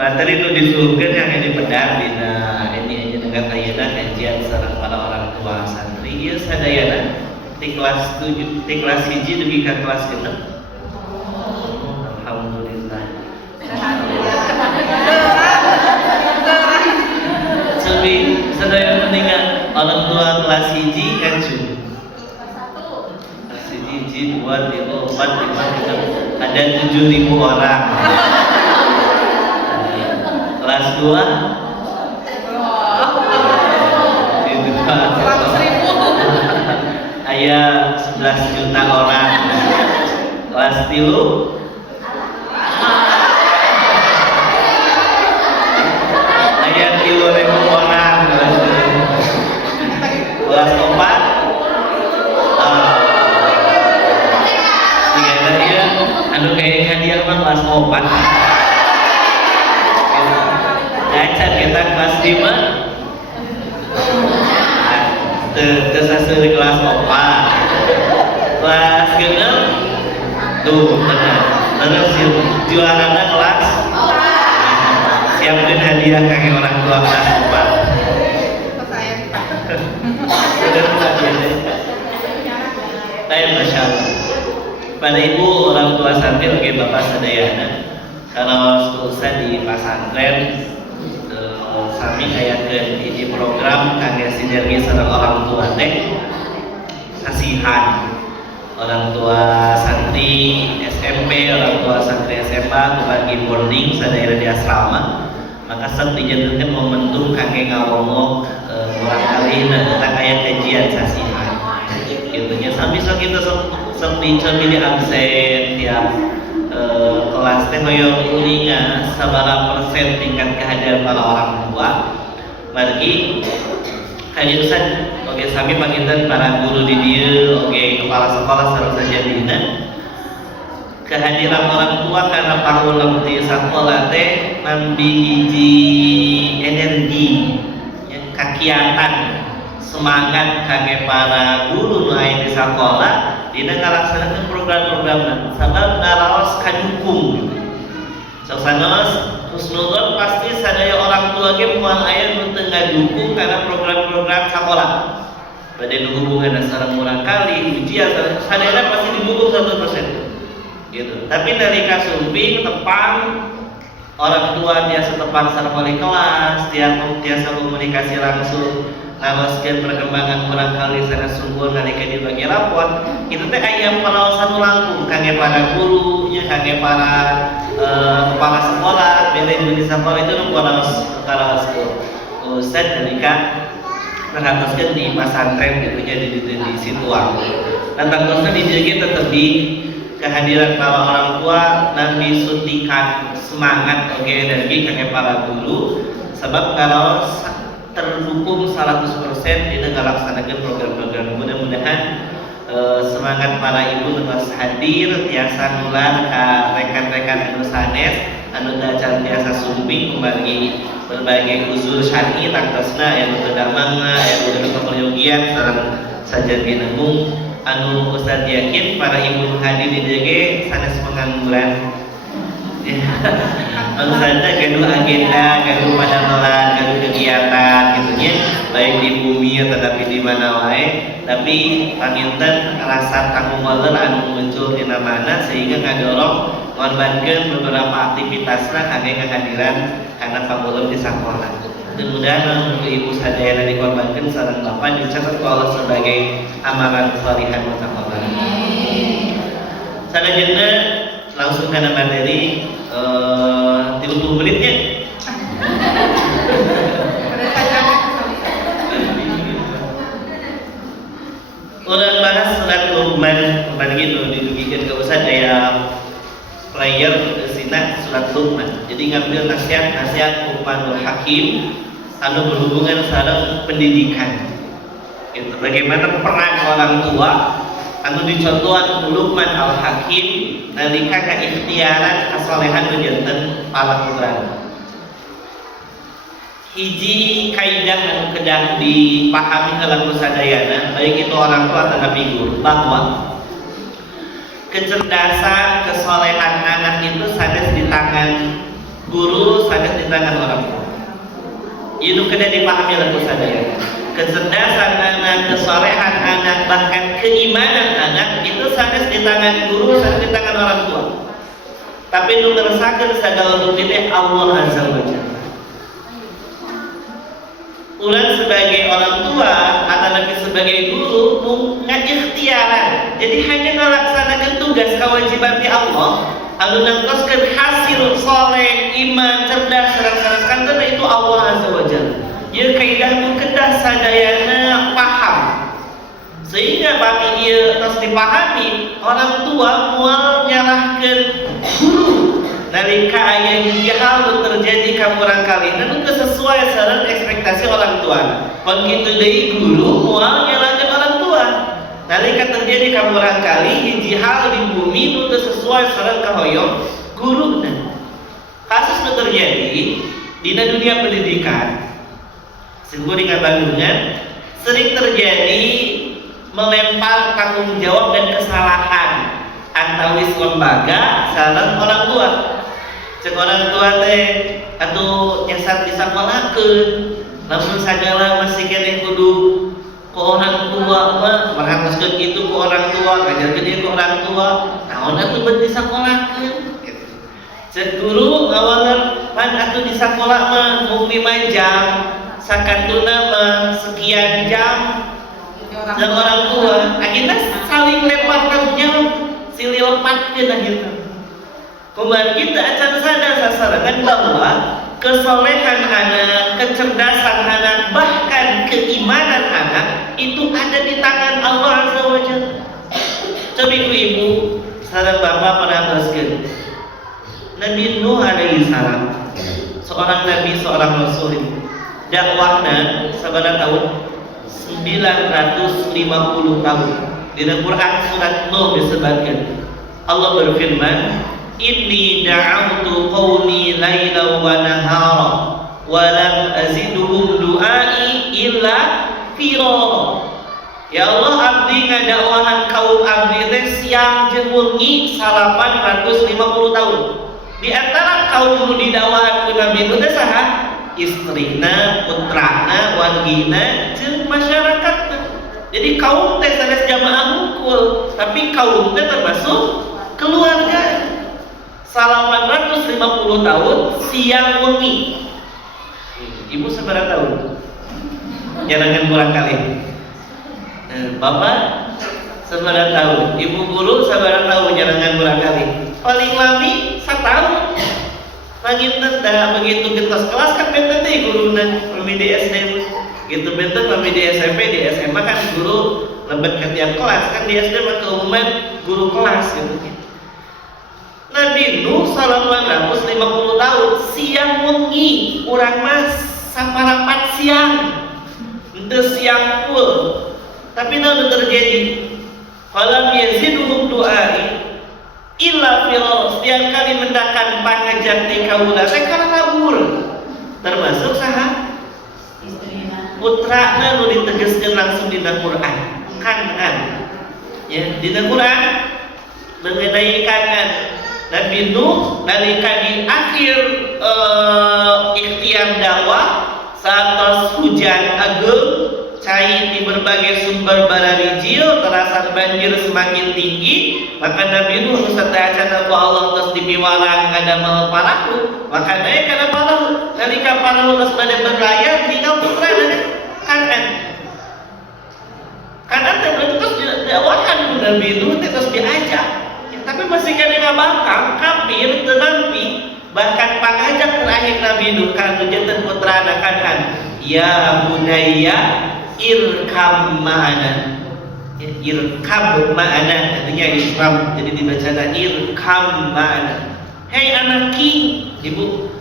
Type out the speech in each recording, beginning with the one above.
materi nu disuruhkeun yang ini benar dina ini aja dengan ayeuna kajian sareng para orang tua santri ieu sadayana di kelas 7 di kelas 1 dugi ka kelas 6. Alhamdulillah. Jadi sadayana meninggal orang tua kelas 1 kan cuma kelas 1, 2, 3, 4, 5, 6 ada 7.000 orang. Kelas 2 aya 11 juta orang. Kelas 3 aya 3.000 orang. Kelas 4 digana dia anu kayak hadiah mah kelas 4. Acan kita kelas 5 tersasar kelas 4 kelas 6 tuh benar terus juaranya kelas siapkan hadiah kaki orang tua kelas 4 saya Masya Allah pada ibu orang tua santri oke bapak sadayana kalau sekolah di pesantren kami kayakeun di program kangge sinergi sareng orang tua teh kasihan orang tua santri SMP, orang tua santri SMA berbagi boarding sadaya di asrama maka set dijadikan momentum kangge ngawongok ulang kali kita kayak kajian kasihan gitunya sambil so kita di absen tiap kelas teh hoyong ulingan sabaraha persen tingkat kehadiran para orang tua margi kajusan oke sami panginten para guru di dieu oke kepala sekolah sareng sajadina kehadiran orang tua karena pangulang di sekolah teh nambi hiji energi ya, kegiatan semangat kangge para guru nu aya di sekolah dina ngalaksanakeun program-programna sabab ngaraos kadukung sasanos husnudzon pasti sadaya orang tua ge moal aya nu teu ngadukung karena program-program sekolah bade nu hubunganna sareng urang kali ujian sadaya pasti didukung 100% gitu tapi nalika sumping tepang orang tua biasa tepang sareng wali kelas tiasa komunikasi langsung ngawaskeun perkembangan urang kali sana sungguh nalika dibagi rapor itu teh aya palaosan langkung kangge para guru nya kangge para kepala sekolah bele di sekolah itu nu palaos ustad nalika ngarantoskeun di pesantren gitu nya di situang dan tangtosna di dieu ge tetep di kehadiran para orang tua dan disuntikan semangat oke energi kangge para guru sebab kalau terdukung 100% dina ngalaksanakeun program-program mudah-mudahan semangat para ibu terus hadir tiasa nular ka rekan-rekan anu sanes anu dacan tiasa sumping kumaha berbagai uzur syar'i tangtosna aya nu damangna aya nu keperyogian sareng sajadina mung anu Ustaz yakin para ibu hadir di DG sanes pengangguran anu saja gaduh agenda, gaduh padamelan, gaduh kegiatan gitunya baik di bumi tetapi di mana wae tapi panginten rasa tanggung jawab anu muncul di mana sehingga ngadorong ngorbankeun beberapa aktivitasna kangge kehadiran karena pangulung di sekolah mudah-mudahan ibu sadayana dikorbankan sareng bapak dicatat ku Allah sebagai amalan sholihan mutaqabbal. Selanjutnya langsung kana materi 30 menitnya. Urang bahas surat Luqman kemarin gitu didugikeun ka Ustaz aya player sina surat Luqman. Jadi ngambil nasihat Luqmanul Hakim anu berhubungan sareng pendidikan. Gitu. Bagaimana peran orang tua anu dicontohan Luqman Al Hakim nalika kaikhtiaran kasolehan janten palakuran. Hiji kaidah anu kedah dipahami dalam sadayana baik itu orang tua atau guru bahwa kecerdasan kesolehan anak itu sanes di tangan guru sangat di tangan orang tua. Itu kena dipahami lagu sadaya. Kecerdasan anak, kesolehan anak, bahkan keimanan anak itu sangat di tangan guru, sangat di tangan orang tua. Tapi nu ngerasakeun sagala rutinnya Allah Azza wa Jalla. Ulang sebagai orang tua atau lagi sebagai guru ikhtiaran. Jadi hanya melaksanakan tugas kewajiban di Allah. Anu nangtoskeun hasil soleh, iman, cerdas, sareng-sareng itu Allah Azza wa Jalla. Ieu kaidah nu kedah sadayana paham. Sehingga bagi ieu tos dipahami, orang tua moal nyalahkeun guru nalika aya hiji hal terjadi ka urang kalina nu teu sesuai sareng ekspektasi orang tua. Kon kitu deui guru moal nyalahkeun orang tua. Nalika terjadi ka urang kali hiji hal di bumi nu teu sesuai sareng kahoyong guruna. Kasus nu terjadi dina dunia pendidikan sungguh di Bandungan sering terjadi melempar tanggung jawab dan kesalahan antawis lembaga sareng orang tua. Cek orang tua teh atuh nyasar disampalakeun, lamun sagala masih keneh kudu ke orang tua mah merhatoskeun kitu ke orang tua, ngajarkeun ieu ke orang tua, naon atuh beut disakolakeun. Cek guru ngawangan pan atuh di sakola mah mung 5 jam, sakantuna mah sekian jam. Dan orang tua akhirnya saling lempar tanggung jawab, silih lempatkeun akhirna. Kumaha kita acan sadar sasarangan bahwa kesolehan anak, kecerdasan anak, bahkan keimanan anak itu ada di tangan Allah Azza wa Jalla. Coba ibu sareng bapak pernah bahaskeun Nabi Nuh alaihi salam, seorang nabi, seorang rasul. Dakwahna sabaraha tahun? 950 tahun. Di Al-Quran surat Nuh disebutkan Allah berfirman, Inni da'autu qawmi layla wa nahara wa lam aziduhum du'ai illa firara. Ya Allah, abdi ngadakwahan kaum abdi teh siang jeung wengi 850 tahun. Di antara kaum nu didakwahan ku Nabi Nuh teh saha? Istrina, putrana, wargina, jeung masyarakatna. Jadi kaum teh sanes jamaah hungkul, tapi kaum teh termasuk keluarga. 850 tahun siang wengi. Ibu seberapa tahun? Jangan kurang kali. Bapak seberapa tahun? Ibu guru seberapa tahun? Jangan kurang kali. Paling lami 1 tahun. Langit dah begitu kita kelas kan benten teh guruna di SD gitu, benten kami di SMP, di SMA kan guru lebet ke tiap kelas, kan di SD mah keumuman guru kelas gitu. Nabi Nuh 850 tahun siang wengi, urang mas saparapat siang henteu siang full. Tapi naon terjadi? Falam yaziduhum du'ai illa firara. Setiap kali mendakan pangajak di kaula teh kana labur. Termasuk saha? Putrana nu ditegaskeun langsung dina Quran. Kanan. Ya, dina Quran mengenai Kanan. Nabi Nuh nalika di akhir ikhtiar dakwah saat hujan ageum cai di berbagai sumber bararijil, terasa banjir semakin tinggi, maka Nabi Nuh serta acan ku Allah terus dipiwalang kadamel parahu, maka naik kada parahu nalika parahu terus bade berlayar tinggal putra Kanan. Kanan teh terus dakwahan Nabi Nuh terus diajak. Tapi masih kena ngabangkang kafir teu nampi, bahkan pangajak terakhir Nabi Nuh kan janten putrana Kanan, ya bunayya irkam ma'ana. Irkab ma'ana artinya Islam, jadi dibacana irkam ma'ana. Hei anaki, ibu,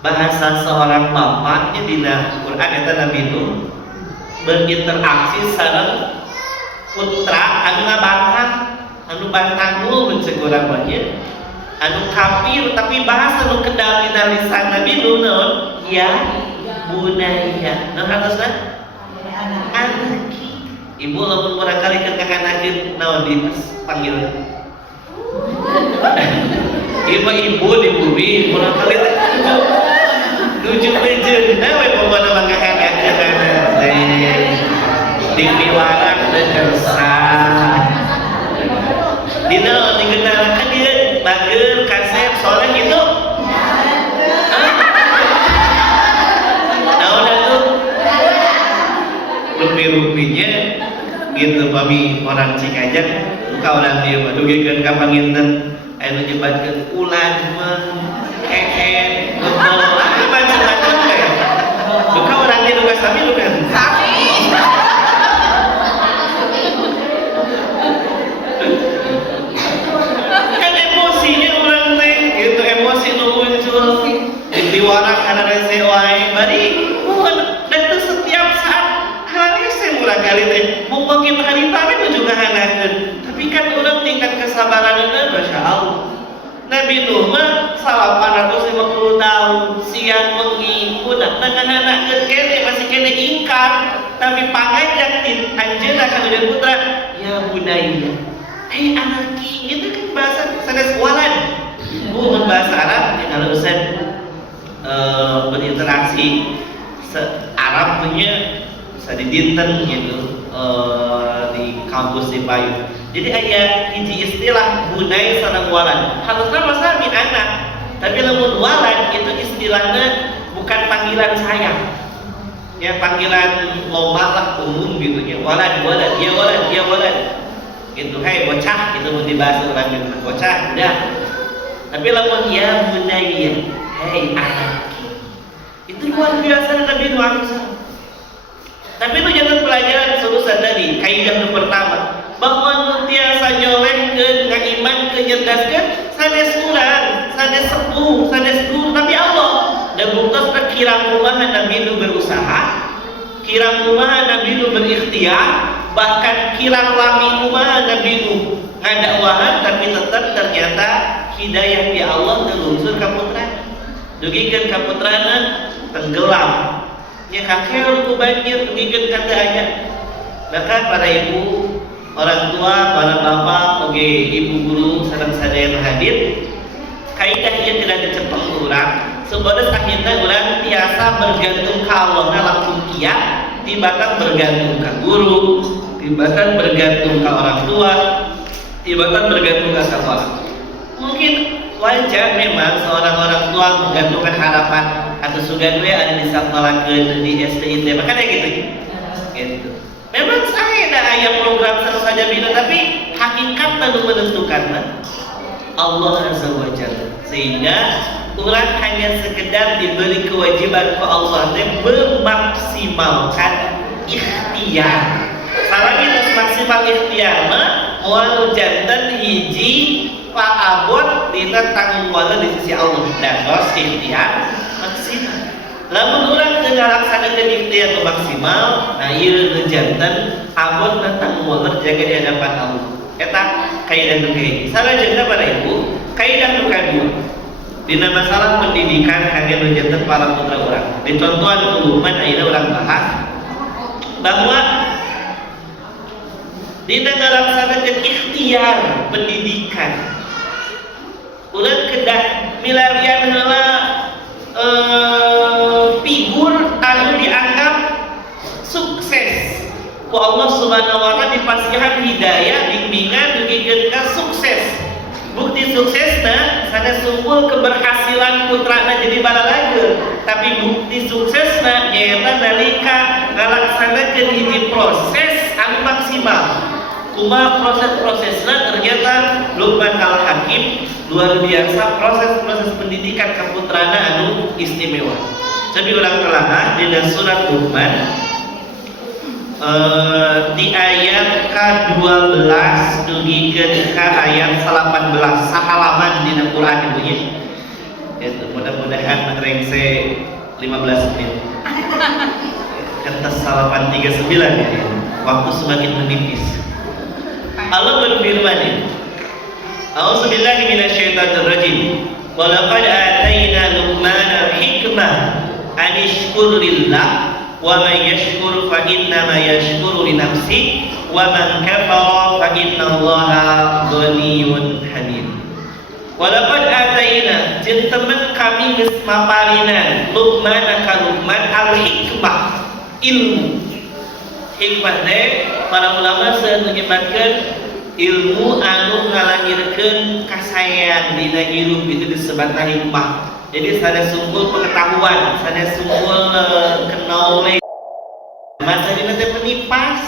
bahasa seorang bapaknya di Quran eta Nabi Nuh berinteraksi sareng putra anu ngabangkang, anu bantangul mencek urang banyak, anu kafir tapi bahasa anu kendal dina lisan Nabi Nuh naon? Ya bunayya. Naon hartosna? Anaki. Ibu lamun barangkali keur kakanakeun naon dipanggil? ibu di bumi mulai kali tujuh legenda we pokoknya manggahan di piwarak dan kersah dina dikenalkan dia bager kasep soalnya gitu nah udah tuh rupi-rupinya gitu pami orang Cikajang kau orang dia dugikan ka panginten anu nyebatkeun ulan mah macam-macam teh duka orang dia duka sami duka sami kan emosinya orang teh gitu emosi nu muncul di warak kana rese wae bari dan itu setiap saat hal rese mulai kali teh mungkin hari tadi juga hanakeun tapi kan orang tingkat kesabaranna Masya Allah Nabi Nuh mah 850 tahun siang mengi budak anak-anak kene masih kene ingkar tapi pangajak anjeunna ka putra ya budaya hei anaki itu kan bahasa sanes walad mun bahasa Arab kalau Ustaz berinteraksi Arab punya bisa didinten gitu di kampus di Payu. Jadi aya hiji istilah budaya sareng walad. Harusna masa min anak, tapi lamun walad itu istilahnya bukan panggilan sayang. Ya panggilan lomba lah umum gitu ya. Walad, walad, ya walad, ya walad. Gitu, hei bocah itu mun dibahas orang gitu. Bocah, udah. Tapi lamun ya budaya, hei anak. Itu luar biasa Nabi Muhammad. Tapi itu jangan pelajaran serusan tadi kaidah yang pertama bahwa tiasa nyolehkeun ngaiman kenyerdaskeun sanes urang sanes sepuh sanes guru tapi Allah dan buktos kirang kumaha Nabi nu berusaha kirang kumaha Nabi nu berikhtiar bahkan kirang lami kumaha Nabi nu ngadakwahan tapi tetap ternyata hidayah di Allah terlungsur ka putrana dugikeun ka putrana tenggelam ya kakek ku banjir dugikeun ka teu aya maka para ibu orang tua para bapak oge ibu guru sareng sadaya hadir kaidah ieu tidak dicepeng urang supados akhirna urang tiasa bergantung ka Allah langsung kieu tibatan bergantung ka guru tibatan bergantung ka orang tua tibatan bergantung ka sekolah mungkin wajar memang seorang orang tua menggantungkan harapan atau sugan we ada disampalakeun di STIT makanya gitu memang saya ada ayat program satu saja bina tapi hakikat lalu menentukan Allah Azza wa Jalla sehingga orang hanya sekedar diberi kewajiban ke Allah dan memaksimalkan ikhtiar salah kita maksimal ikhtiar mah wal jantan hiji pak abot dina tanggung wala di sisi Allah dan tos ikhtiar maksimal lamun urang teu ngalaksanakeun ikhtiar nu maksimal nah ieu jantan abot na tanggung wala jaga di hadapan Allah eta kaidah nu kahiji salajengna para ibu kaidah nu kadua dina masalah pendidikan kangge jantan para putra urang di contohan uluman ayeuna urang bahas bahwa dina ngalaksanakeun ikhtiar pendidikan ulah kedah milarian heula figur anu dianggap sukses ku Allah Subhanahu wa taala dipasihan hidayah bimbingan dugikeun ka sukses bukti suksesna sanes sungkul keberhasilan putrana jadi balalageun tapi bukti suksesna nyaeta nalika ngalaksanakeun hiji proses anu maksimal kumaha proses-prosesna ternyata Luqman Al-Hakim luar biasa proses-proses pendidikan ka putrana anu istimewa. Jadi ulang telah di surat Luqman di ayat ke-12 dugikeun ka ayat 18 sahalaman dina Quran ieu ya. Itu mudah-mudahan rengse 15 menit. Kertas salapan 39 ya. Waktu semakin menipis. Allah berfirman, A'udzubillahi minasyaitonirrajim. Wa laqad atayna Luqmana al-hikmah an yashkur lillah wa man yashkur fa innama yashkuru li nafsihi wa man kafara fa innallaha ghaniyyun hamid. Walaqad ataina jeung temen kami geus maparinan Luqman ka Luqman al-hikmah ilmu. Hikmah teh para ulama seueur menyebutkeun ilmu anu ngalahirkeun kasaean dina hirup itu disebutna hikmah. Jadi sanes sungkul pengetahuan, sanes sungkul knowledge. Masa dina teh menipas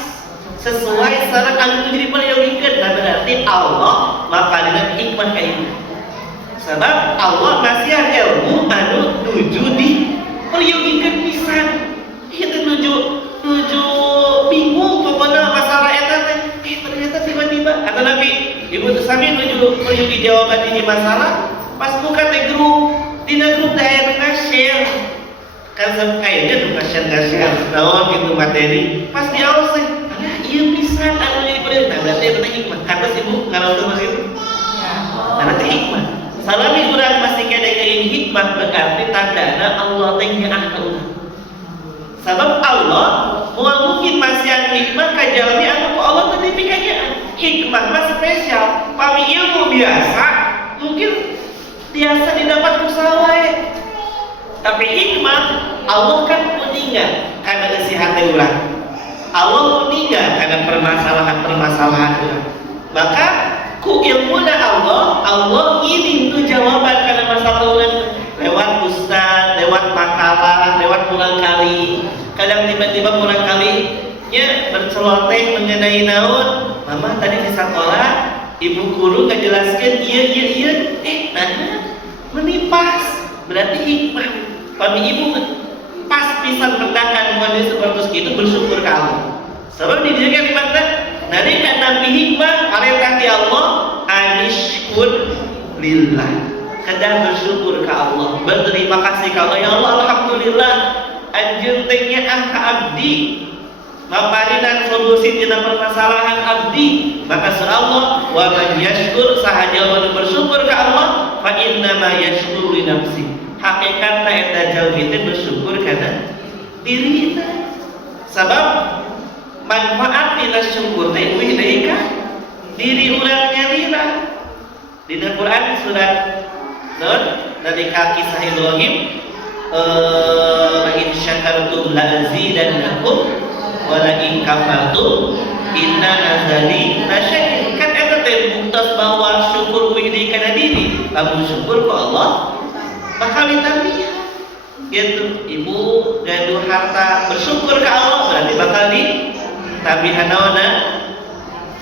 sesuai sareng anu jadi paliogikeun. Nah berarti Allah maparinan hikmah ka ilmu. Sebab Allah masih ilmu anu nuju di paliogikeun pisan. Itu nuju bingung pokoknya masalah eta teh. Ternyata tiba-tiba atau nabi ibu teh sami nuju di jawaban ini masalah pas buka teh grup dina grup teh aya nge-share kan kayaknya nu nge-share naon gitu materi pas di awal teh nah ieu pisan anu diperintah berarti eta hikmah kata ibu ngalamun mah itu karena teh hikmah salami urang masih kade kain hikmah berarti tandana Allah teh nyaah ka urang sabab Allah moal mungkin masih hikmah ka jalmi anu ku Allah teh dipikanya hikmah mah spesial pami ilmu biasa mungkin biasa didapat ku sawae tapi hikmah Allah kan uningan kana isi hati urang Allah uningan kana permasalahan-permasalahan urang maka ku ilmuna Allah ngiring tu jawaban kana masalah urang lewat ustaz, lewat makalah, lewat pulang kali kadang tiba-tiba pulang kali nya berceloteh mengenai naon mama tadi di sekolah ibu guru ngajelaskeun ieu nah menipas berarti hikmah pami ibu pas pisan mendakan modelnya seperti itu bersyukur ka Allah sebab di dieu kan dimana nari kan nabi hikmah arep ti Allah anishkur lillah kadang bersyukur ka Allah berterima kasih ka Allah ya Allah alhamdulillah anjeun teh nyaah ka abdi maparinan solusi dina permasalahan abdi maka Allah wa man yashkur sahaja anu bersyukur ka Allah fa inna ma yashkuru li nafsi hakikatna eta jalmi teh bersyukur kana diri eta sabab manfaat dina syukur teh eueuh deui ka diri urang nyalira dina Quran surat non dari kisah Ibrahim la in syakartum la azidannakum wala in kafartum inna azabi lasyadid kan eta teh buktos bahwa syukur widi kana diri lamun syukur ku Allah bakal ditambihan gitu ibu gaduh harta bersyukur ke Allah berarti bakal ditambihan naonna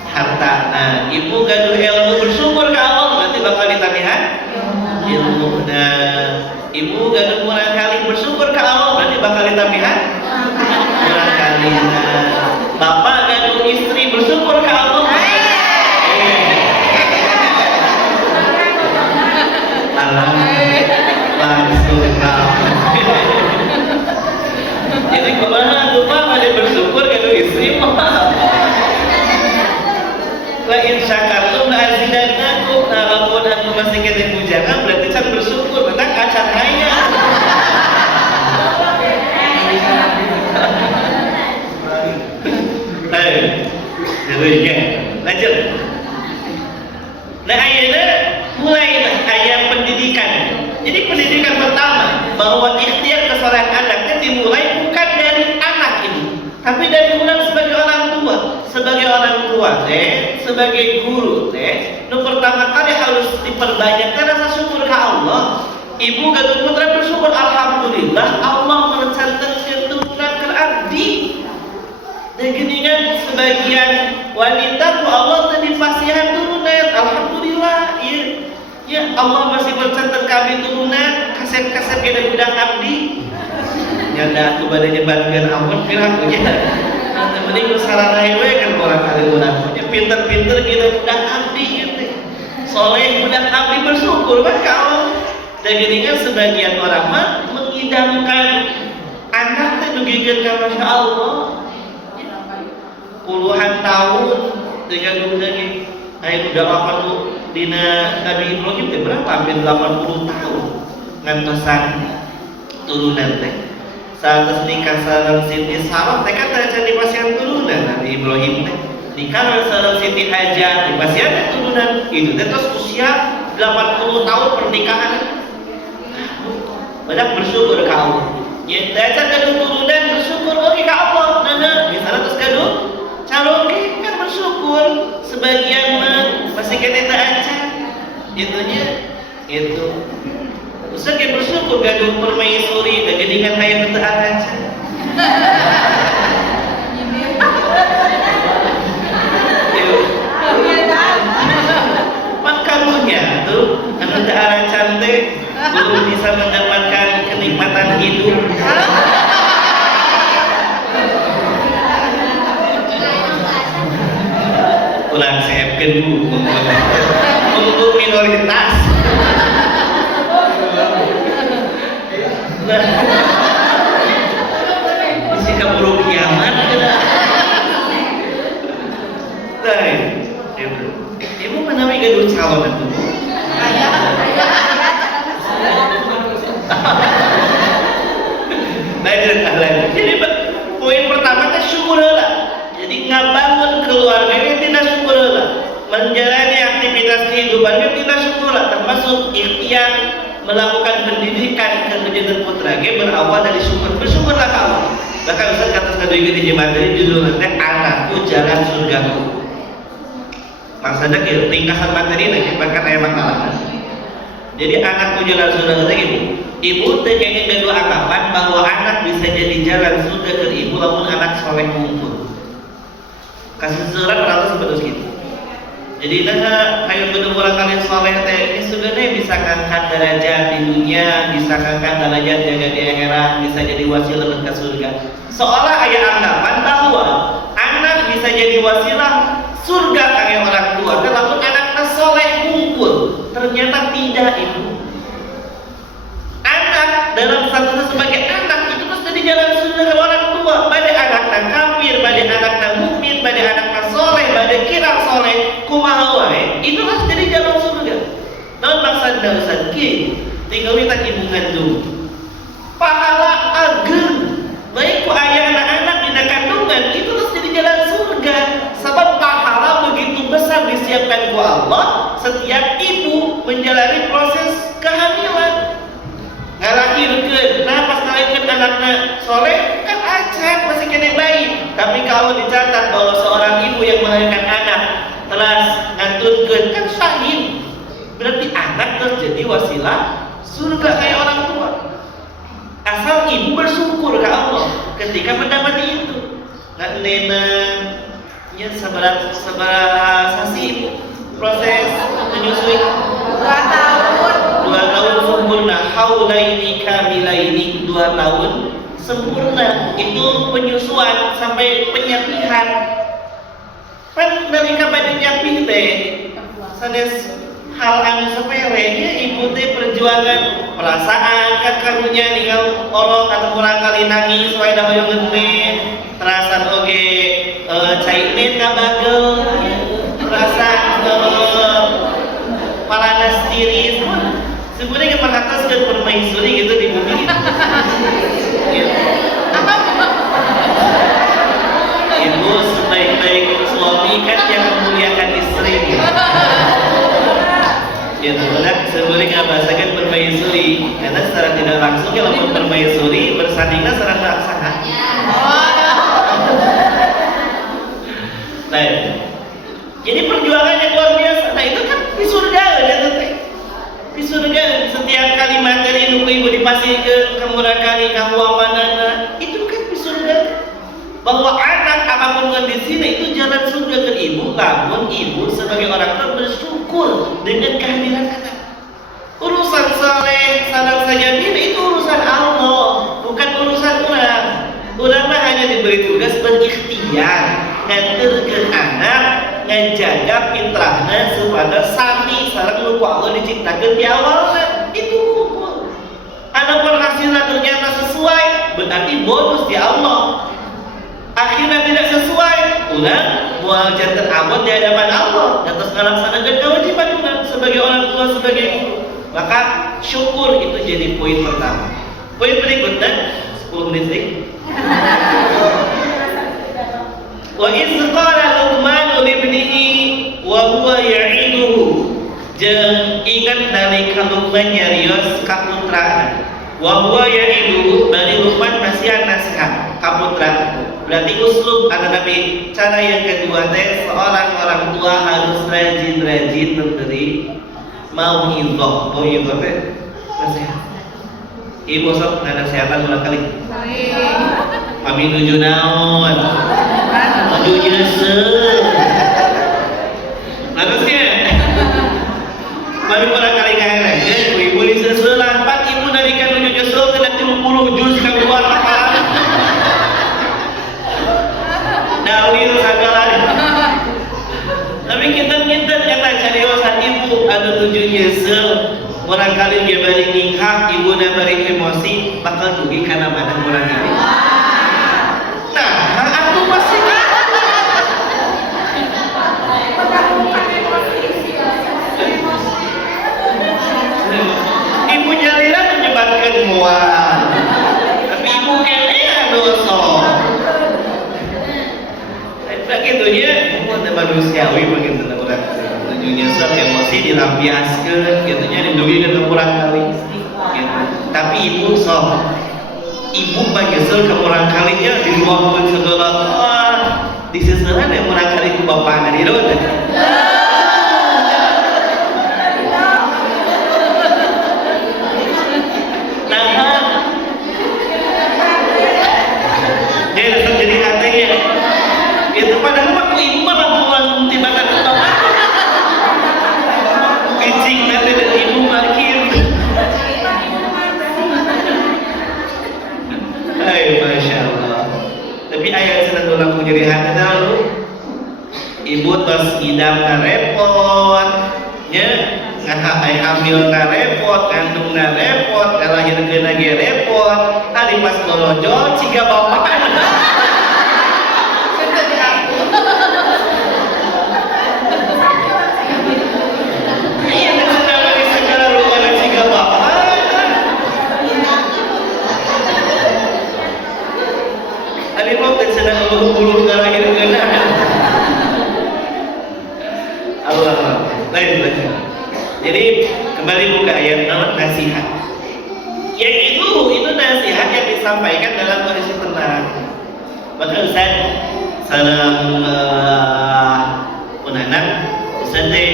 harta nah ibu gaduh ilmu bersyukur ke Allah berarti bakal ditambihan ilmu nah ibu gaduh murah kali bersyukur ke Allah berarti bakal ditambihan murah kali bapak gaduh istri bersyukur ke Allah langsung jadi kumaha lupa pada bersyukur gaduh istri mah la in syakartum la azidannakum nah lamun anu masih kene bujana berarti can bersyukur tentang kacan hanya jadi ya lanjut nah ayeuna mulai ayat pendidikan jadi pendidikan pertama bahwa ikhtiar kesolehan anak dimulai bukan dari anak ini tapi dari orang sebagai orang tua sebagai guru nu pertama kali harus diperbanyak rasa syukur ke Allah ibu gaduh putra bersyukur alhamdulillah Allah merencanakan keturunan ke abdi dan geningan sebagian wanita ku Allah tadi pasihan turunan alhamdulillah ya Allah masih merencanakan kami turunan kaset-kaset gede budak abdi nyanda aku pada nyebatkan ampun pirakunya mending sarana we kan orang kali urang pinter-pinter kita budak abdi gitu soleh budak abdi bersyukur kan kalau dan geningan sebagian orang mah mengidamkan anak teh dugikeun ka Masya Allah puluhan tahun dengan budanya ayo udah 80 dina Nabi Ibrahim teh berapa hampir 80 tahun ngantosan turunan teh saat nikah sareng Siti Sarah teh kan teh dipasihan turunan Nabi Ibrahim teh nikah sareng Siti Hajar dipasihan turunan itu teh terus usia 80 80 tahun pernikahan. Banyak bersyukur ke Allah. Ya, dasar kadu turunan bersyukur oke ke Allah. Nah, misalnya terus kadu calon kan bersyukur. Sebagian masih kena tak aja. Itunya itu. Ustaz kan bersyukur kadu permaisuri dan gedingan hayat tak aja. Makamunya tuh anu arah cantik belum bisa mendapatkan kenikmatan hidup. Ulang siapkan bu untuk minoritas. Mesti keburu kiamat kita. Ibu menawi gaduh calon itu. Jadi poin pertama teh syukur heula. Jadi ngabangun keluarga ini tidak syukur heula. Menjalani aktivitas kehidupan ini tidak syukur heula, termasuk ikhtiar melakukan pendidikan ke kejutan putra ge berawal dari syukur. Bersyukurlah kamu. Bahkan Ustaz kata sekali di materi judul teh anakku jalan surgaku. Maksudnya gitu, ringkasan materi lagi bahkan ayat makalah. Jadi anakku jalan surga itu ibu. Ibu teh kayaknya kedua anggapan bahwa anak bisa jadi jalan surga ke ibu lamun anak soleh kumpul. Kasih surat rata seperti itu. Jadi nah kayak bener-bener kalian soleh teh ini sebenarnya bisa ngangkat derajat di dunia, bisa ngangkat derajat jaga di akhirat, bisa jadi wasilah ke surga. Seolah ayat anggapan bahwa anak bisa jadi wasilah surga kayak orang tua, tetapi anaknya soleh kumpul. Ternyata tidak ibu. Anak dalam statusnya sebagai anak itu terus jadi jalan surga ke orang tua. Pada anaknya kafir, pada anaknya mukmin, pada anaknya soleh, pada kira soleh, kumaha wae, itu harus jadi jalan surga. Non maksud Ustaz ki, tinggal minta ibu ngandung. Pahala ageng. Baik ku ayah anak-anak di kandungan itu terus jadi jalan surga. Sebab pahala begitu besar disiapkan ku Allah setiap ibu menjalani proses kehamilan. Ngalahirkeun, nah pas ngalahirkeun anaknya soleh kan acak masih kena bayi. Tapi kalau dicatat bahwa seorang ibu yang melahirkan anak telah ngantunkeun kan syahid. Berarti anak terus jadi wasilah surga kayak orang tua. Asal ibu bersyukur ke Allah ketika mendapati itu. Nggak nena ya seberat sasi ibu proses menyusui 2 tahun sempurna, haulaini kamilaini 2 tahun sempurna itu penyusuan sampai penyapihan. Kan nalika pada nyapih teh sanes hal anu sepele nya ibu teh perjuangan perasaan kan karunya ninggal orang atau kurang kali nangis wae da hoyong ngeuneh terasa oge caimin ngabagel perasaan palanas diri sebenarnya perhataskeun permaisuri gitu di bumi gitu. Ibu sebaik-baik suami kan yang memuliakan istri gitu kan sebenarnya ngabasakeun permaisuri karena secara tidak langsung kalau permaisuri bersandingnya secara laksana. Nah, jadi perjuangan yang luar biasa. Nah itu kan di surga ya teh. Di surga setiap kali materi nu ibu dipasihkeun kemurakan kahuapanana itu kan di surga. Bahwa anak apapun kondisinya itu jalan surga ke ibu, namun ibu sebagai orang tua bersyukur dengan kehadiran anak. Urusan saleh, sadar saja diri itu urusan Allah, bukan urusan orang. Orang mah hanya diberi tugas berikhtiar, nganterkeun anak, ngajaga fitrahna supaya sami sareng nu Allah diciptakeun di awalna. Itu hukum. Adapun hasilnya ternyata sesuai, berarti bonus di Allah. Akhirnya tidak sesuai, ulang mual jantan abot di hadapan Allah dan terus melaksanakan kewajiban ulang sebagai orang tua, sebagai guru. Maka syukur itu jadi poin pertama. Poin berikutnya 10 menit lagi. Wa iz qala Luqman li ibnihi wa huwa ya'iduhu. jeung ingat dari kalukman nyarios kaputra wa huwa ya'idu bari Luqman masih nasihat kaputra. Berarti uslub ada Nabi. Cara yang kedua teh seorang orang tua harus rajin-rajin memberi mau'izah. Mau'izah teh nasihat. Ibu sok nasihatan ulang kali. Kami nuju naon? Nuju yeuseuh. Harusnya mari barangkali ngaherekeun ku ibu di seuseuh pak ibu dari kan nuju yeuseuh teh 30 juz keluar apa? Dalil sagala. Tapi kita kata cariosan ibu anu nuju yeuseuh barangkali dia bari nikah ibu na bari emosi bakal dugi kana mana urang ini. Nah, aku pasti ibu nyalira menyebabkan mual. Tapi ibu kene anu sok. Begitunya, ibu ada manusiawi begitu urang. Tujuannya sok emosi dilampiaskeun, gitunya didugi ke kurang kali. Gitu. Tapi ibu sok. Ibu bagesel ke kurang kalinya diluangkeun segala di seseran yang kurang kali ku bapana di roda. Jadi katanya itu padahal waktu ibu malah pulang tiba-tiba ketemu kecing nanti dan ibu makin hai Masya Allah. Tapi ayat sedang ulang menjadi hati dahulu ibu tos idam na repot nya ngahak ay hamil na repot kandung na repot ngalahirkeun lagi repot hari pas golojol ciga bapak bulu terakhir kena Allah. Lain. Jadi kembali buka ayat nasihat. Yang itu nasihat yang disampaikan dalam kondisi tenang. Maka Ustaz salam punanak Ustaz teh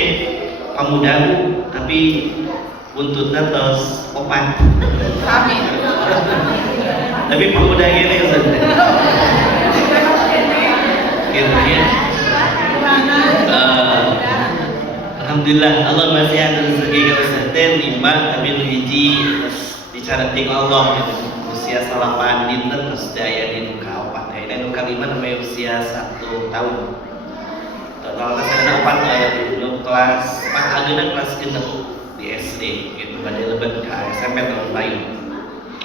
pamudahu tapi buntutna tos opat. Amin. Tapi pemuda ini Ustaz. Ya. Alhamdulillah Allah masih ada rezeki kalau seten lima tapi hiji bicara ting Allah gitu. Usia salapan dinten terus daya di nuka opat dan nuka lima namanya usia 1 tahun. Totalnya saya 4 ayat dulu kelas 4 ageuna kelas 6 di SD gitu pada lebat ke SMP tahun lain.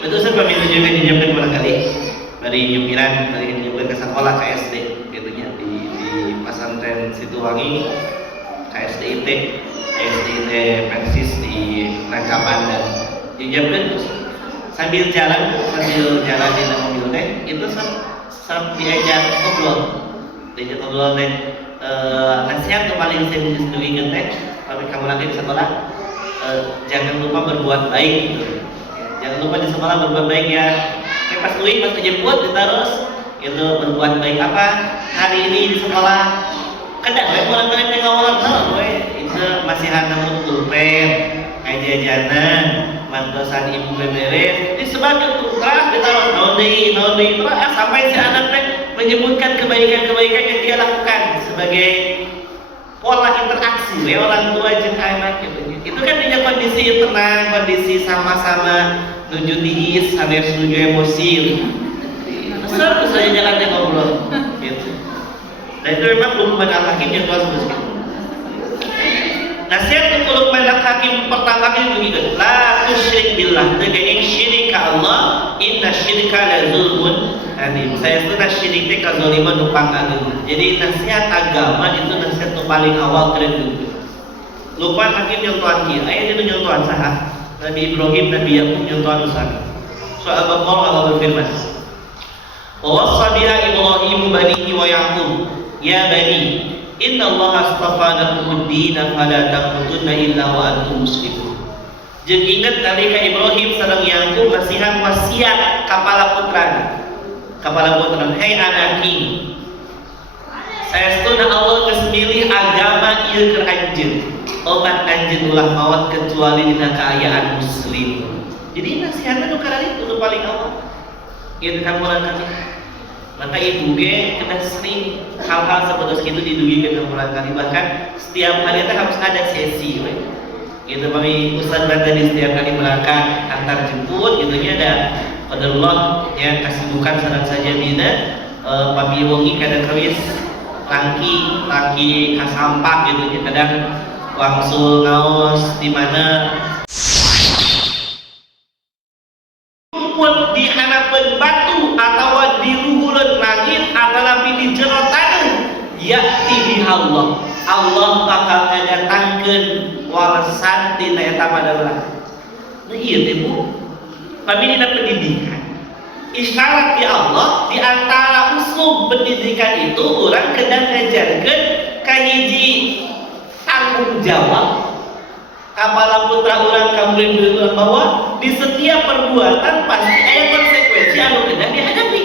Itu saya pamit nyampein beberapa kali dari nyupiran dari nyampein ke sekolah ke SD gitunya di pesantren Situwangi KSDIT Persis di Rangkapan dan dijamkan sambil jalan di mobil teh itu sambil diajak ngobrol teh nasihat tuh paling saya menyesuaikan teh kalau kamu lagi di sekolah jangan lupa berbuat baik gitu. Jangan lupa di sekolah berbuat baik ya. Kayak pas dijemput ditaruh itu berbuat baik apa hari ini di sekolah kadang orang-orang yang ngawal tahu itu masih hanya pulpen jajanan mantosan ibu beberes disebarkan terus ditaruh nodi terus sampai si anak menyebutkan kebaikan-kebaikan yang dia lakukan sebagai pola interaksi orang tua jeung anak gitu. Itu kan di kondisi tenang, kondisi sama-sama nuju tiis, alias nuju emosi. Terus saja jalan dia ngobrol gitu. Dan itu memang Luqman Al-Hakim yang luas sekali. Nasihat untuk Luqman Al-Hakim pertama kali begitu, la tusyrik billah, dengan syirik ke Allah, inna syirka la zulmun adim. Saya itu syirik teh kazaliman numpang agama. Jadi nasihat agama itu nasihat yang paling awal keren dulu. Luqman Hakim nyontohan kieu, aya itu nyontohan saha? Nabi Ibrahim, Nabi Yakub nyontohan usana. Soal Allah berfirman, wa wassa biha Ibrahim banihi wa Yaqub, ya bani Innallaha astafa lakumud dina fala tamutunna illa wa antum muslimun. Jeung inget nalika Ibrahim sareng Yakub masihan wasiat kapala putra. Hei anaki, saestuna Allah geus milih agama ieu keur anjeun. Obat anjeun ulah maot kecuali dina kaayaan muslim. Jadi nasihatna nu karari nu paling awal. Ieu kamu kami. Maka ibu ge kena sering hal-hal seperti itu didugikeun ka urang kali, bahkan setiap hari teh harus ada sesi we. Gitu kami Ustaz tadi setiap kali berangkat antar jemput gitu nya ada qadarullah ya kasibukan sareng saja dina pami wengi kadang kawis laki kasampak gitu nya kadang wangsul ngaos di mana rumput di hanapeun batu atau di luhureun langit atau di jero taneuh yakti bihallah Allah bakal ngadatangkeun warasan tina eta padalah. Nah ieu teh Bu, kami dina pendidikan. Isyarat di Allah di antara usul pendidikan itu orang kedang ngajarkeun ka hiji tanggung jawab kapala putra urang ka murid-murid bahwa di setiap perbuatan pasti aya konsekuensi anu kedang dihadapi.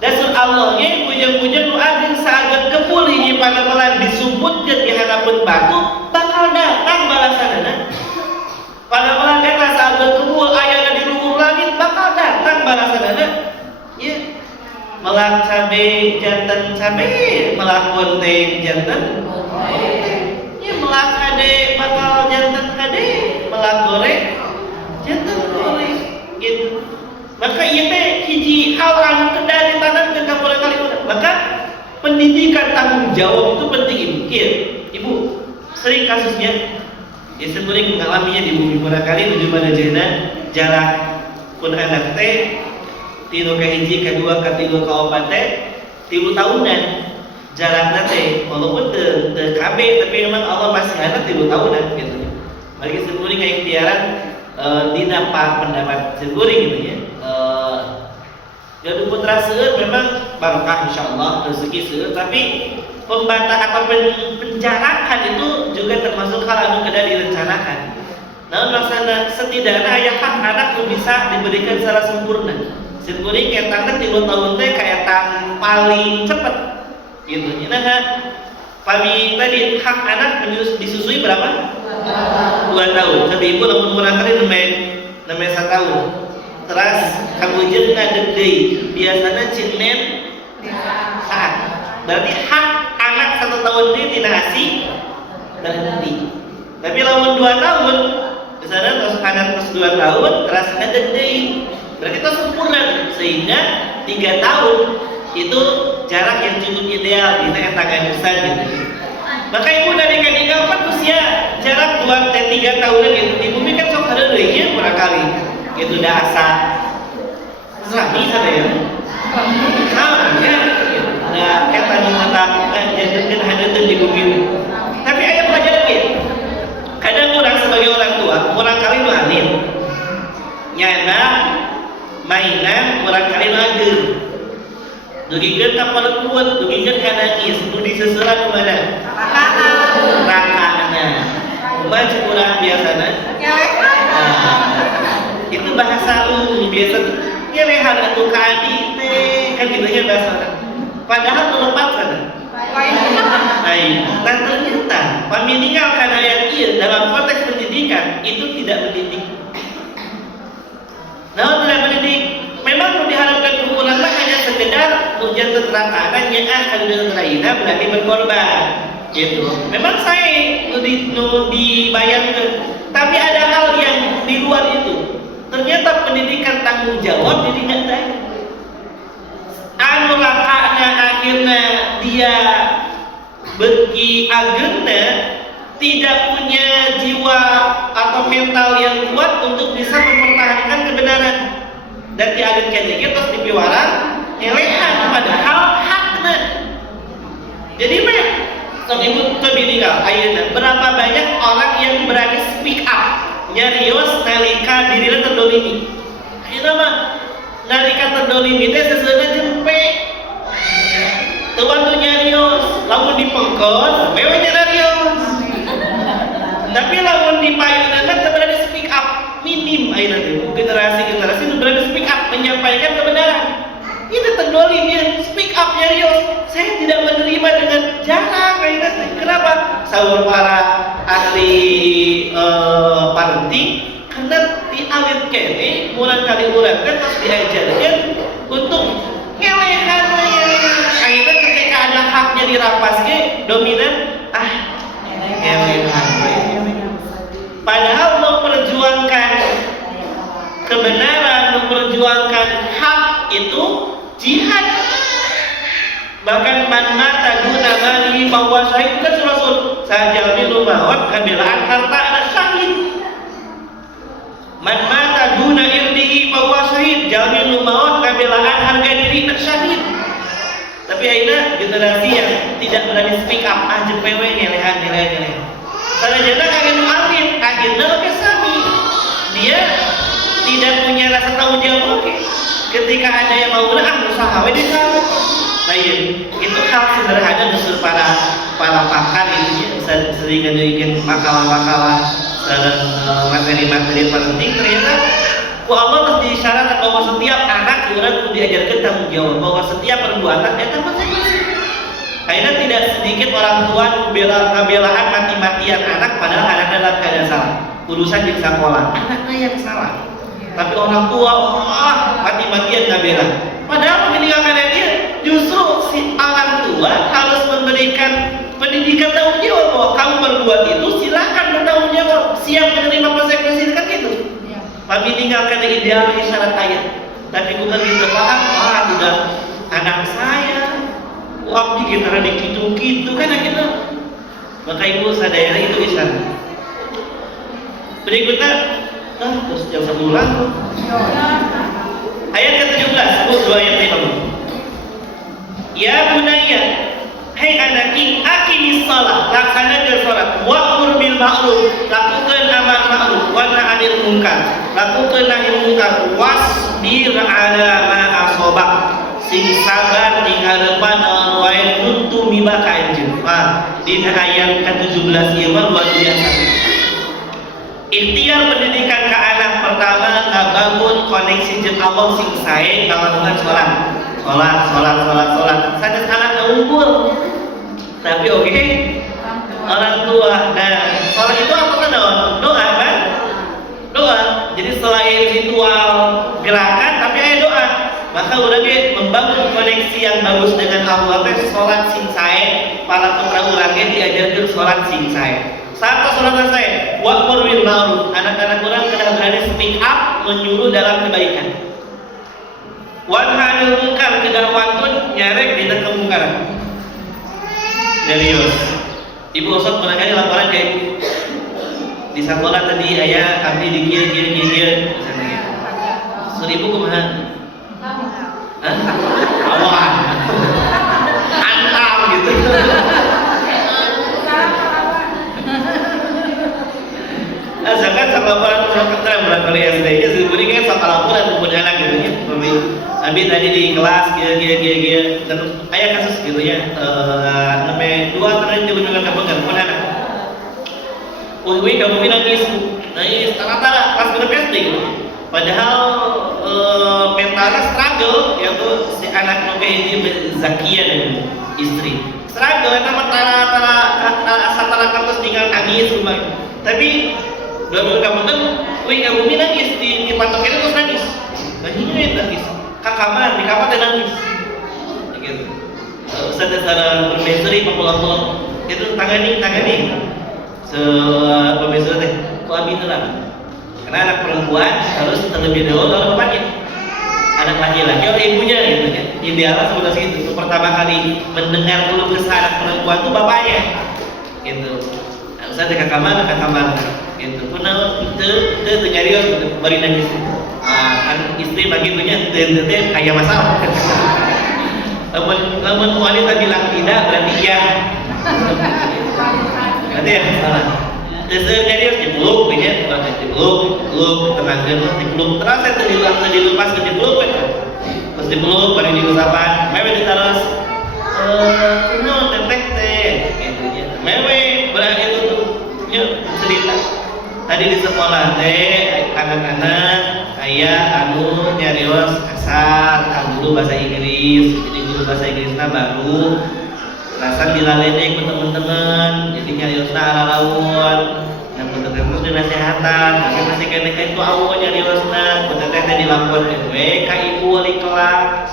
Dasar Allah ge puja-puja nu ageung sageun kebul hiji panamelan disumputkeun di hadapan batu bakal datang balasanana. Panamelan eta sageun kebul ayana di luhur langit bakal datang balasanana. Ieu melak cabe janten cabe, melak bonte janten bonte. Ieu melak kade bakal janten kade, melak goreng janten goreng. Gitu. Maka ieu teh hiji hal anu kedah ditanamkeun ka mulai kali. Maka pendidikan tanggung jawab itu penting Ibu. Sering kasusnya ya sering mengalaminya di bumi Murakali menuju pada jana jarak pun anak teh tinu ka hiji kadua katilu ka opat teh 3 tahunan jarakna teh walaupun teu kabeh tapi memang Allah masih ada 3 tahunan gitu. Bagi seuring ikhtiaran dina pendapat seuring gitu ya. Jadi putra seueur memang barokah insyaallah rezeki seueur, tapi pembatas atau penjarakan itu juga termasuk hal anu kedah direncanakan. Nah, maksana setidaknya aya hak anak nu bisa diberikan secara sempurna. Sekuring ketangna 3 tahun teh kaetang paling cepet gitu. Nah, pami tadi hak anak disusui berapa? 2 tahun. Tapi ibu lamun kurang kali nembe 1 tahun. Terus kamujeun ngadegdeui biasana cinen saat. Berarti hak anak 1 tahun ini tina asi dan nanti. Tapi lamun 2 tahun misalnya terus anak terus 2 tahun terus ngadegdeui. Berarti itu sempurna sehingga 3 tahun itu jarak yang cukup ideal di eta ganusan gitu. Maka ibu dari kadika kan usia jarak 2 dan 3 tahunan gitu. Ibu kan sok ada deui ya barangkali. Itu udah asa sami sadaya sama ya nah eta nu tentang jantenkeun hadeuteuh di bumi. Tapi aya pelajaran ge kadang urang sebagai orang tua urang kali nu alim nyana mainan urang kali nu ageung dugikeun ka paleukeut dugikeun ka nangis nu diseuseurang kumaha rakaana kumaha cek urang biasana itu bahasa biasa ya lehan atuh ka adi teh kan gitu nya bahasa padahal melepat sana baik dan ternyata meninggalkan ayat ieu dalam konteks pendidikan itu tidak mendidik. Nah, tidak mendidik memang diharapkan hukuman hanya sekedar ujian terangkan nyaah kana raina berarti berkorban gitu. Memang saya dibayangkan tapi ada hal yang di luar itu. Ternyata pendidikan tanggung jawab jadi nggak tahu. Anu lakana akhirnya dia beki ageuna tidak punya jiwa atau mental yang kuat untuk bisa mempertahankan kebenaran dan diagenkan dikit terus dipiwara elehan padahal hakna. Jadi mah sok ibu kebiningal ayeuna berapa banyak orang yang berani speak up nyarios nalika dirina terdolimi. Ayeuna mah nalika terdolimi teh sesueuna jempe tuan tuh nyarios, lamun dipengkon, wewe nyarios. Tapi lamun dipayunan kan berani speak up, minim ayeuna teh. Generasi nu berani speak up menyampaikan kebenaran. Itu terdolim ya, speak up nyarios. Saya tidak menerima dengan jarang ayeuna teh. Kenapa? Saur para ahli parenting karena di awet kene mulai kali urang kan harus diajarkan untuk ngelehan akhirnya ketika ada haknya dirampas ke dominan ngelehan. Padahal memperjuangkan kebenaran, memperjuangkan hak itu jihad. Bahkan man mata duna mali bahwa syahid kan Rasul saja minum maut kebelaan harta ada syahid. Man mata duna irdihi bahwa syahid jamin maut kebelaan harga diri nak syahid. Tapi aina generasi yang tidak berani speak up aja pewe ngelehan. Karena jana kaget alim akhirnya oke sami dia tidak punya rasa tanggung jawab oke. Ketika ada yang mau usaha we disana. Lain itu hal sederhana justru para pakar itu ya bisa sering ngadain makalah-makalah dan materi-materi penting ternyata Allah harus disyaratkan bahwa setiap anak orang perlu diajarkan tanggung jawab bahwa setiap perbuatan itu masing-masing. Karena tidak sedikit orang tua kebelaan mati-matian anak padahal anaknya dalam keadaan salah. Urusan yang sekolah anaknya yang salah. Tapi orang tua mati-matian ngabela. Padahal meninggalkan dia justru si orang tua harus memberikan pendidikan tanggung jawab bahwa kamu berbuat itu silahkan bertanggung jawab, siap menerima konsekuensi kan gitu. Tapi tinggalkan ideal isyarat ayat. Tapi bukan kita paham, udah anak saya, bikin karena dikitu-kitu kan gitu. Maka ibu sadar itu isyarat. Berikutnya, terus jam 1 bulan. Ayat ke-17, dua ayat 5. Ya bunayya, hai anaki, aqimis shalah, laksanakan salat, wa'mur bil ma'ruf, lakukan amar ma'ruf, wa nahi 'anil munkar, lakukan nahi munkar, wasbir 'ala ma asabak, sing sabar di hadapan orang lain untuk mimba kanjeng. Di ayat ke-17 ieu mah luar biasa. Ikhtiar pendidikan ke anak pertama ngabangun koneksi jeung Allah sing sae ngalamungan salat. Sanes anak unggul. Tapi oke, orang tua. Nah, salat itu apa kan doa kan? Doa. Jadi selain ritual gerakan tapi ada doa. Maka urang membangun koneksi yang bagus dengan Allah teh salat sing sae, para putra urang diajarkeun salat sing sae. Satu salat saya, wa'mur bil ma'ruf. Anak-anak orang kena berani speak up menyuruh dalam kebaikan. Wa nahi 'anil munkar, kedah wantun nyarek dina kemungkaran. Serius. Ibu Ustaz pernah kali laporan kayak di sekolah tadi ayah abdi di kieu misalnya. Seribu kumaha? Awan. Antam gitu. Asalkan sama laporan terang berangkali SD-nya sebenarnya kan sama laporan bukan anak gitu ya. Abi tadi di kelas gila dan ayah kasus gitu ya. Namanya 2 terakhir dengan kabangan bukan anak. Kamu nangis tara-tara pas bener SD gitu. Padahal mentalnya struggle yaitu si anak noke ini Zakia dan istri. Struggle nama tara kampus tinggal nangis rumah. Tapi dalam kamu kamu nangis di patokan terus nangis. Nangis. Kakaman di kamar dan nangis. Gitu. Saudara permaisuri papulang itu tangani. Permaisuri teh ku abi heula. Karena anak perempuan harus terlebih dahulu lalu bapaknya. Anak laki-laki oleh ibunya gitu kan. Idealnya seperti itu. Untuk pertama kali mendengar keluh kesah anak perempuan itu bapaknya. Gitu. Saya di kamar gitu. Pernah itu nyarios bari nangis. Kan istri bagi punya teh aya masalah. Lamun wanita bilang tidak berarti ya. Berarti ya salah. Terus nyarios dipeluk ya, dipeluk tenangkeun dipeluk terus dilepas ke dipeluk. Terus dipeluk bari diusapan, meme ditaros kuno teteh teh gitu nya. Mewe berani itu nya cerita. Tadi di sekolah teh anak-anak ayah anu nyarios kasar, guru bahasa Inggris, jadi guru bahasa Inggrisnya baru rasa dilaledek ke teman-teman, jadi nyariosna ala-lawan. Dan betul-betul dinasehatan, tapi masih kena itu awal nyariosna, betul-betul dilaporkan we ka ibu wali kelas.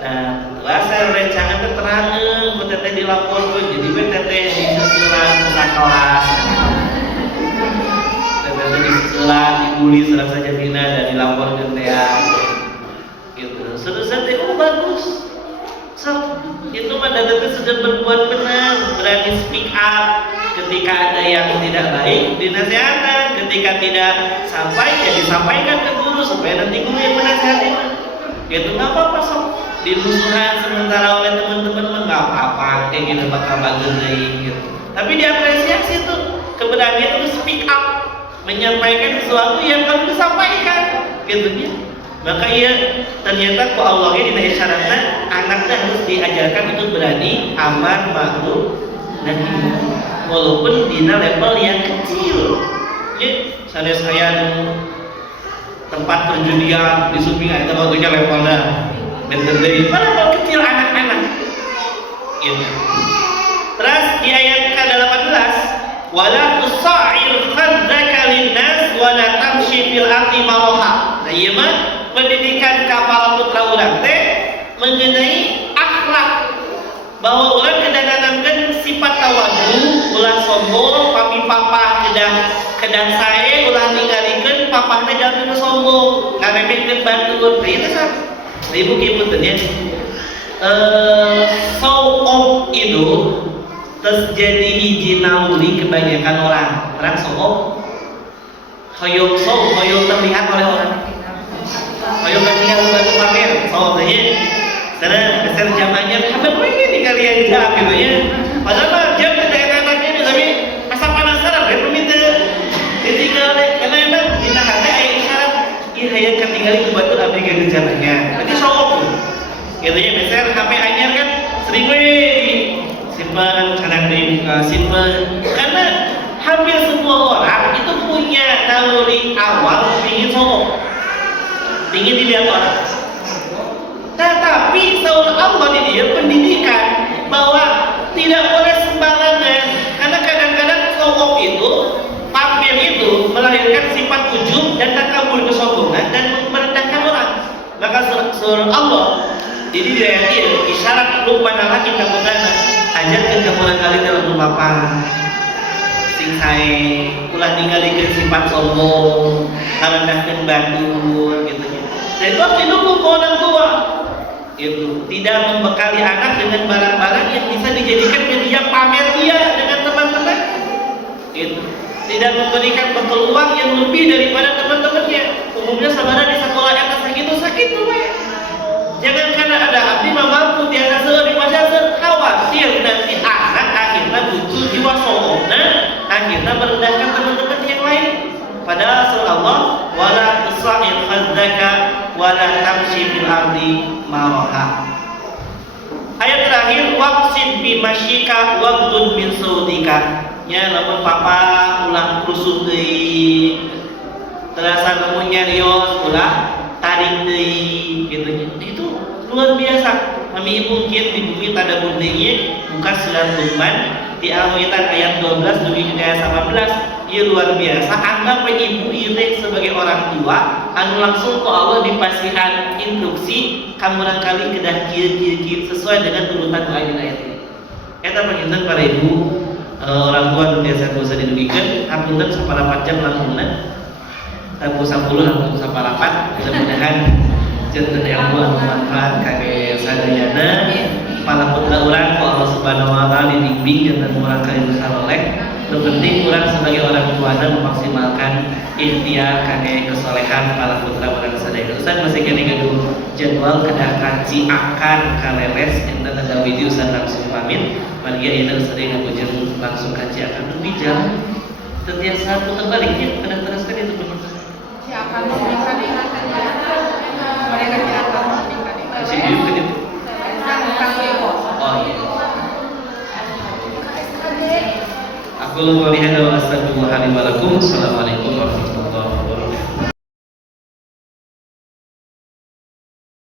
Nah, rasa rencangan keterangan, betul-betul dilaporkan, jadi betul-betul disusulan ke kelas. Betul-betul disusulan, dibully serang saja bina dan dilaporkan teh. Gitu. Seterusnya teh bagus. So, itu mah datanya sudah berbuat benar, berani speak up ketika ada yang tidak baik, dinasihatan, ketika tidak sampai, ya disampaikan ke guru supaya nanti guru yang menasihati. Gitu nggak apa-apa sok dimusuhan sementara oleh teman-teman mah nggak apa-apa, kayak gitu bakal bagus gitu. Tapi diapresiasi tuh keberanian itu speak up, menyampaikan sesuatu yang harus disampaikan, gitu ya. Maka ia ternyata ku Allahnya dina isyaratna anaknya harus diajarkan untuk berani amar ma'ruf nahi munkar walaupun dina level yang kecil. Ya, sanes saya tempat perjudian di Suping itu waktunya levelnya bener deui level kecil anak-anak. Gitu. Terus di ayat ke-18 wala tusa'ir khaddaka linnas wala tamshi fil ardi maraha. Nah, ieu mah pendidikan kapal putra urang teh mengenai akhlak bahwa urang kedah nanamkeun sifat tawadu, ulah sombong, pami papa kedah sae, ulah ninggalikeun papahna jangan sombong, ngaremehkeun batur. Nah, itu sah. Ibu kieu teh nya. Show off itu terus jadi hiji nauli kebanyakan orang show off. Hoyong terlihat oleh orang. Ayo tinggal batu pamer, so tanya, karena besar zamannya, apa ini kalian jam gitu ya? Padahal mah jam tidak anaknya itu tapi asal penasaran, dia perminta ditinggal, karena emang di hati ayat isyarat, iya yang ketinggalan itu batu abdi kerjanya, jadi sok, gitu ya besar HP anyar kan sering simpan, kadang simpan, karena hampir semua orang itu punya naluri awal ingin sok. Ingin dilihat orang. Tetapi seolah Allah di dia pendidikan bahwa tidak boleh sembarangan karena kadang-kadang sokok itu pamer itu melahirkan sifat ujub dan takabur kesombongan dan merendahkan orang. Maka surah Allah jadi di ayat ini isyarat lupa nala kita putana ajarkan kepada kalian dalam rumah sing sae ulah ninggalikeun sifat sombong ngarendahkeun batur gitu. Dan itu harus didukung ke orang tua. Itu tidak membekali anak dengan barang-barang yang bisa dijadikan media pamer dia dengan teman-teman. Itu tidak memberikan peluang yang lebih daripada teman-temannya. Umumnya saudara di sekolah yang sakit tuh ya. Jangan karena ada abdi mampu tiada di pasar khawatir nanti anak akhirnya muncul jiwa sombongnya, akhirnya merendahkan teman-teman yang lain. Padahal surah Allah wala tusa'ir khaddaka wala tamshi fil ardi maraha. Ayat terakhir waqsid bi masyika waqdud min sautika. Ya lamun papa ulah rusuh deui. Terasa namun nyarios ulah tarik deui gitu. Itu luar biasa. Kami mungkin di bumi tadabur deui buka surat Luqman di Al-Witan ayat 12 demi ayat 18. Ia luar biasa. Anggap ibu ieu sebagai orang tua anu langsung ku Allah dipasihan instruksi kamurang-kali kedah kieu sesuai dengan urutan ayat ini. Eta panginten para ibu orang tua nu biasa dosa didugikeun hapunten saparapat jam langkungna. Tabu 10 langsung saparapat. Mudah-mudahan janten ilmu anu manfaat kage sadayana para putra urang ku Allah Subhanahu wa taala dibimbing janten urang kali saleh. Yang penting orang sebagai orang tuanya memaksimalkan ikhtiar kane kesolehan para putra orang sadaya. Ustaz masih kene gaduh jadwal kedah kaji akan kaleles enten ada video Ustaz langsung pamit. Maria ini sering ngabujeun langsung kaji akan lebih jam. Setiap saat putar baliknya kedah teruskan itu benar. Si akan bisa mereka si akan bisa. Si biu kan itu. Qul qouli hadza wa astaghfirullah li wa lakum. Assalamualaikum